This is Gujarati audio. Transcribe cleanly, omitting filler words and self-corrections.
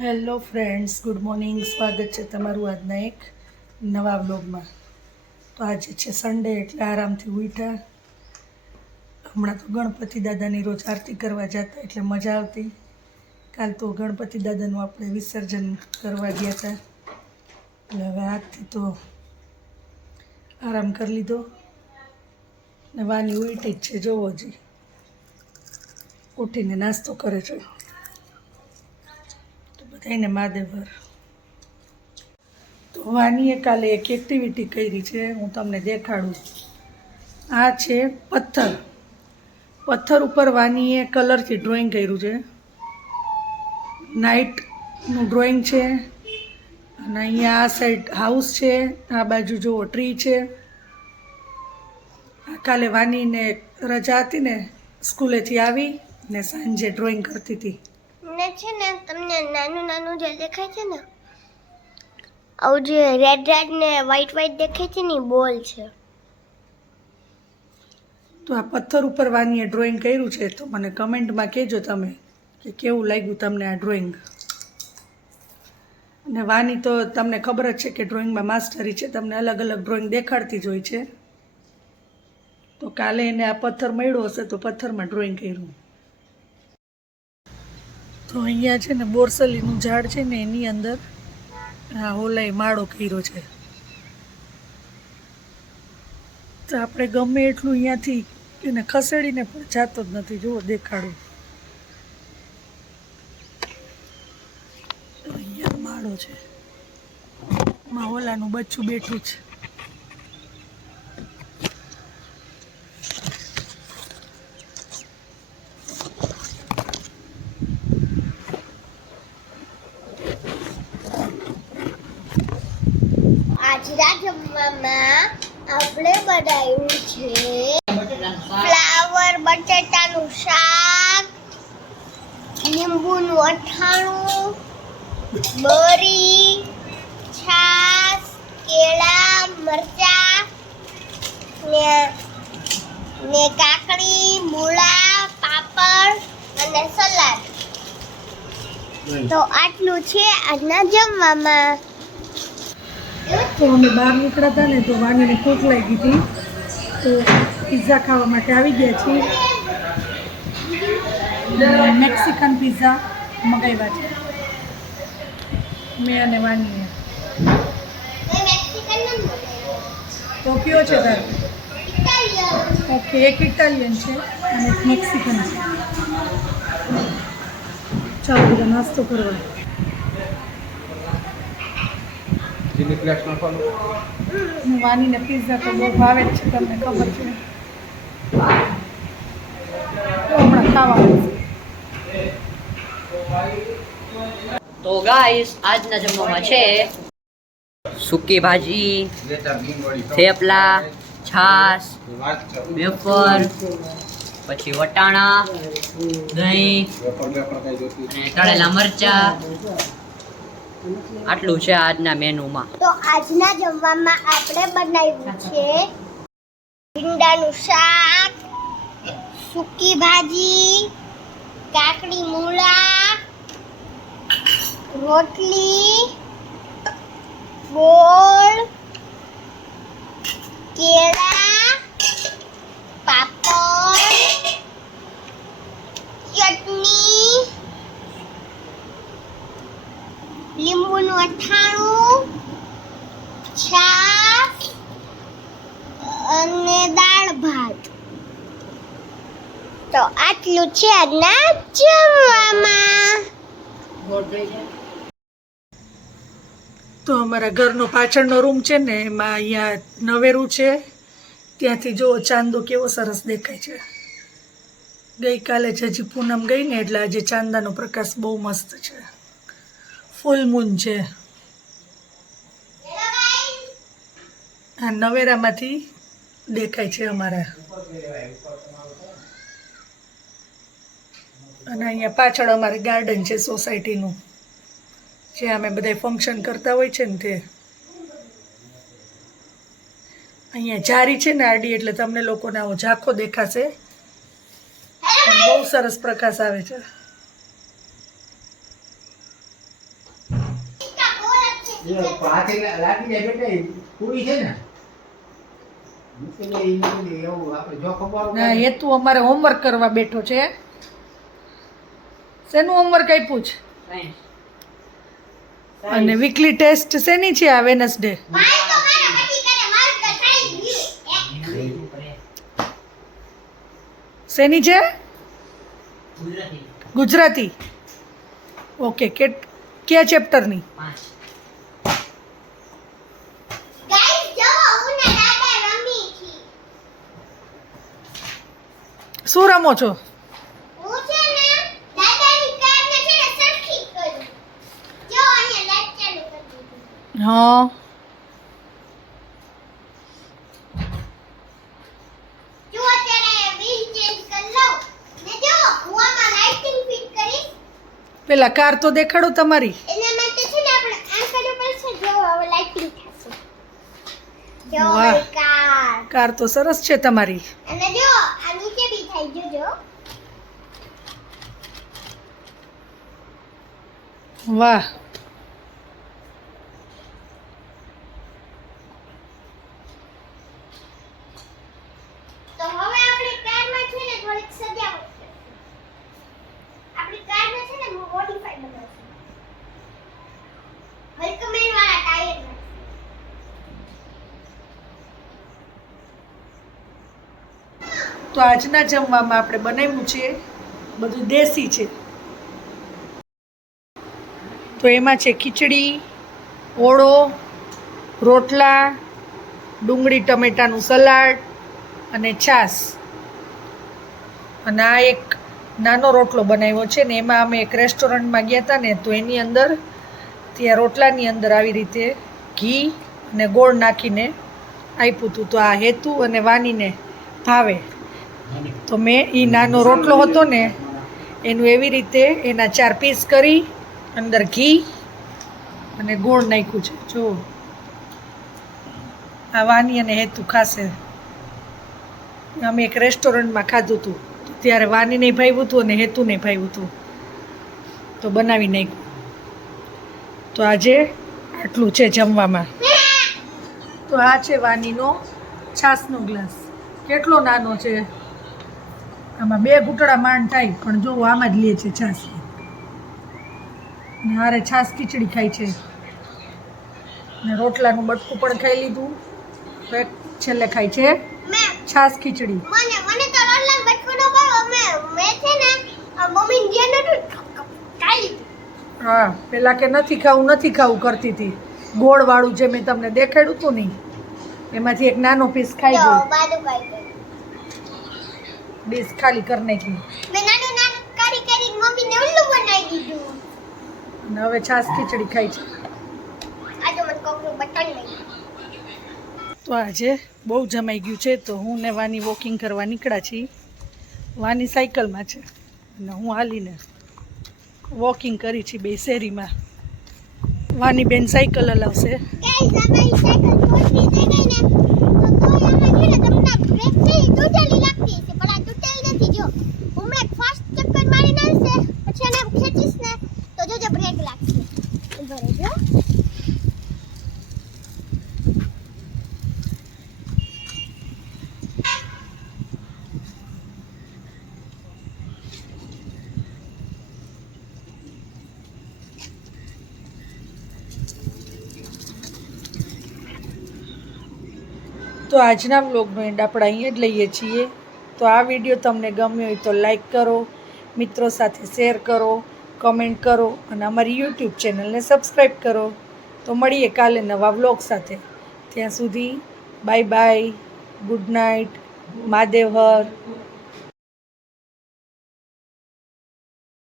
Hello friends, good morning. સ્વાગત છે તમારું આજના એક નવા વ્લોગમાં. તો આજે છે સન્ડે એટલે આરામથી ઉઠ્યા. હમણાં તો ગણપતિ દાદાની રોજ આરતી કરવા જતા એટલે મજા આવતી. કાલ તો ગણપતિ દાદાનું આપણે વિસર્જન કરવા ગયા હતા એટલે હવે આજથી તો આરામ કરી લીધો ને વાની ઉલટી જ છે. જોવો જી ઉઠીને નાસ્તો કરે છે. બધાને મહાદેવર. તો વાનીએ કાલે એક એક્ટિવિટી કરી છે, હું તમને દેખાડું. આ છે પથ્થર ઉપર વાનીએ કલરથી ડ્રોઈંગ કર્યું છે. નાઇટનું ડ્રોઈંગ છે અને અહીંયા આ સાઈડ હાઉસ છે, આ બાજુ જુઓ ટ્રી છે. કાલે વાનીને રજા હતી ને સ્કૂલેથી આવી ને સાંજે ડ્રોઈંગ કરતી હતી. ને છે ને તમને નાનું નાનું જે દેખાય છે ને, આવું જે રેડ રેડ ને વ્હાઈટ વ્હાઈટ દેખાય છે ને, બોલ છે. તો આ પથ્થર ઉપર વાનીએ ડ્રોઈંગ કર્યું છે. તો મને કમેન્ટમાં કહેજો તમે કે કેવું લાગ્યું તમને આ ડ્રોઈંગ. અને વાની તો તમને ખબર જ છે કે ડ્રોઈંગમાં માસ્ટરી છે, તમને અલગ અલગ ડ્રોઈંગ દેખાડતી જ હોય છે. તો કાલે એને આ પથ્થર મળ્યો હશે તો પથ્થરમાં ડ્રોઈંગ કર્યું. તો અહીંયા છે ને બોરસલીનું ઝાડ છે ને, એની અંદર આ હોલાઈ માળો કર્યો છે. તો આપણે ગમે એટલું અહીંયાથી એને ખસેડીને પણ જાતો જ નથી. જુઓ દેખાડું, અહીંયા માળો છે, માં હોલાનું બચ્ચું બેઠું છે. આજના જમવામાં આપણે બનાવ્યું છે ફ્લાવર બટેટાનું શાક, લીંબુનું અથાણું, બરી, છાશ, કેળા, મરચા ને કાકડી, મૂળા, પાપડ અને સલાડ. તો આટલું છે આજના જમવામાં. તો અમે બહાર નીકળ્યા હતા ને તો વાનીને ભૂખ લાગી હતી, તો પિઝા ખાવા માટે આવી ગયા છીએ. મેક્સિકન પિઝા મગાવ્યા છે મેં અને વાનીએ. તો કયો છે તારે? ઓકે, એક ઇટાલિયન છે અને એક મેક્સિકન છે. ચાલો બધા નાસ્તો કરવા. વાનીને પિઝા તો બહુ ભાવે જ છે, તમને ખબર છે. તો હમણાં ખાવા આવશે. તો ગાઈસ, આજના જમવામાં છે સૂકી ભાજી, થેપલા, છાશ, વેફર, પછી વટાણા, દહીં અને તળેલા મરચા. આટલું છે આજના મેનુમાં. તો આજના જમવામાં આપણે બનાવ્યું છે ભીંડાનું શાક, સૂકી ભાજી, કાકડી મૂળા, રોટલી, ગોળ, કેળા, પાપડ, ચટણી, લીંબુનું અથાણું, છાશ અને દાળ ભાત. તો આટલું છે આજના જમવામાં. તો અમારા ઘરનો પાછળનો રૂમ છે ને, એમાં અહીંયા નવેરું છે. ત્યાંથી જો ચાંદો કેવો સરસ દેખાય છે. ગઈકાલે હજી પૂનમ ગઈ ને એટલે આજે ચાંદાનો પ્રકાશ બહુ મસ્ત છે. ફૂલ મૂન છે. આ નવેરામાંથી દેખાય છે અમારા. અને અહીંયા પાછળ અમારે ગાર્ડન છે સોસાયટીનું, જ્યાં અમે બધા ફંક્શન કરતા હોય છે ને તે. અહીંયા જારી છે ને આડી, એટલે તમને લોકોને આવો ઝાંખો દેખાશે. બહુ સરસ પ્રકાશ આવે છે. હાથે લાગી જાય બેટા પૂરી છે ને મુશ્કેલી નથી એવું આપણે જો ખબર ના હેતુ અમારે હોમવર્ક કરવા બેઠો છે. શેનું હોમવર્ક આપ્યું છે? અને વીકલી ટેસ્ટ શેની છે આ વેનસડે? ભાઈ તો મારા પછી કરે મારું તો થઈ ગયું. શેની છે? ગુજરાતી. ઓકે કયા ચેપ્ટરની? ગાઈસ જો હું ને દાદા રમી છી. શું રમો છો? હું છે ને દાદાની કારને છે ને સરખી કરું. જો અહીંયા લાઈટ ચાલુ કરી દીધી. હા જો અત્યારે વ્હીલ ચેન્જ કરી લઉં ને જો હું આમાં લાઇટિંગ ફિટ કરીશ. પેલા કાર તો દેખાડો તમારી. એના માટે છે ને આપણે આમ કરવું પડશે. જો હવે લાઇટિંગ થશે. જો વાહ. મારી કાર. કાર તો સરસ છે તમારી. અને જો આ નીચે બી થઈ જોજો. વાહ. તો હવે આપણી કારમાં છે ને થોડીક સજાવટ કરીશું. આપણી કારને છે ને મોડિફાઈ બનાવશું. હલકમેન વાળા ટાયર નાખશું. તો આજના જમવામાં આપણે બનાવ્યું છે બધું દેશી છે. તો એમાં છે ખીચડી, ઓળો, રોટલા, ડુંગળી ટમેટાનું સલાડ અને છાશ. અને આ એક નાનો રોટલો બનાવ્યો છે ને એમાં અમે એક રેસ્ટોરન્ટમાં ગયા હતા ને તો એની અંદર ત્યાં રોટલાની અંદર આવી રીતે ઘી અને ગોળ નાખીને આપ્યું હતું. તો આ હેતુ અને વાનીને ભાવે. તો મેં એ નાનો રોટલો હતો ને એનું એવી રીતે એના 4 પીસ કરી અંદર ઘી અને ગોળ નાખ્યું છે. જો આ વાની અને હેતુ ખાશે. અમે એક રેસ્ટોરન્ટમાં ખાધું હતું ત્યારે વાનીને ભાવ્યું હતું અને હેતુને ભાવ્યું હતું તો બનાવી નાખ્યું. તો આજે આટલું છે જમવામાં. તો આ છે વાનીનો છાશનો ગ્લાસ. કેટલો નાનો છે, આમાં 2 ઘૂંટડા માંડ થાય પણ જો આમાં જ લે છે છાશ. ને હારે છાશ ખીચડી ખાય છે ને રોટલાનું બટકું પણ ખાઈ લીધું. તો એક છેલ્લે ખાય છે મેં છાશ ખીચડી. મને તો રોટલા બટકું નો ભાવ. મેં છે ને મમ્મી જે નતું ખાઈ લીધું. હા પેલા કે નથી ખાવું કરતી હતી. ગોળવાળું જે મેં તમને દેખાડ્યું હતું નહીં એમાંથી એક નાનો પીસ ખાઈ જો ગયો. બાદુ ખાઈ ગયું. ડીશ ખાલી કરી નાખી મેં નાનું નાનું કરી કરીને મમ્મીને ઉલ્લુ બનાવી દીધું. અને હવે છાશ ખીચડી ખાય છે. આ જો મને કોકનું બટન લઈ. તો આજે બહુ જમાઈ ગયું છે તો હું ને વાની વોકિંગ કરવા નીકળ્યા છીએ. વાની સાયકલમાં છે અને હું હાલીને વોકિંગ કરી છે બે શેરીમાં. વાની બેન સાયકલ હલાવશે. ગાઈસ અમારી સાયકલ થોડી થઈ ગઈ ને તો આમાં છે ને તમને બ્રેક થી તૂટેલી લાગતી છે પણ આ તૂટેલ નથી. જો હમણાં ફાસ્ટ ચક્કર મારીને આવશે પછી આને ખેંચીશ ને તો જોજો બ્રેક લાગશે. ઉભો રહેજો. તો આજના વ્લોગનો એન્ડ આપણે અહીંયા જ લઈએ છીએ. તો આ વિડીયો તમને ગમ્યો હોય તો લાઈક કરો, મિત્રો સાથે શેર કરો, કમેન્ટ કરો અને અમારી યુટ્યુબ ચેનલને સબસ્ક્રાઈબ કરો. તો મળીએ કાલે નવા વ્લોગ સાથે. ત્યાં સુધી bye bye, good night, Mahadev હર.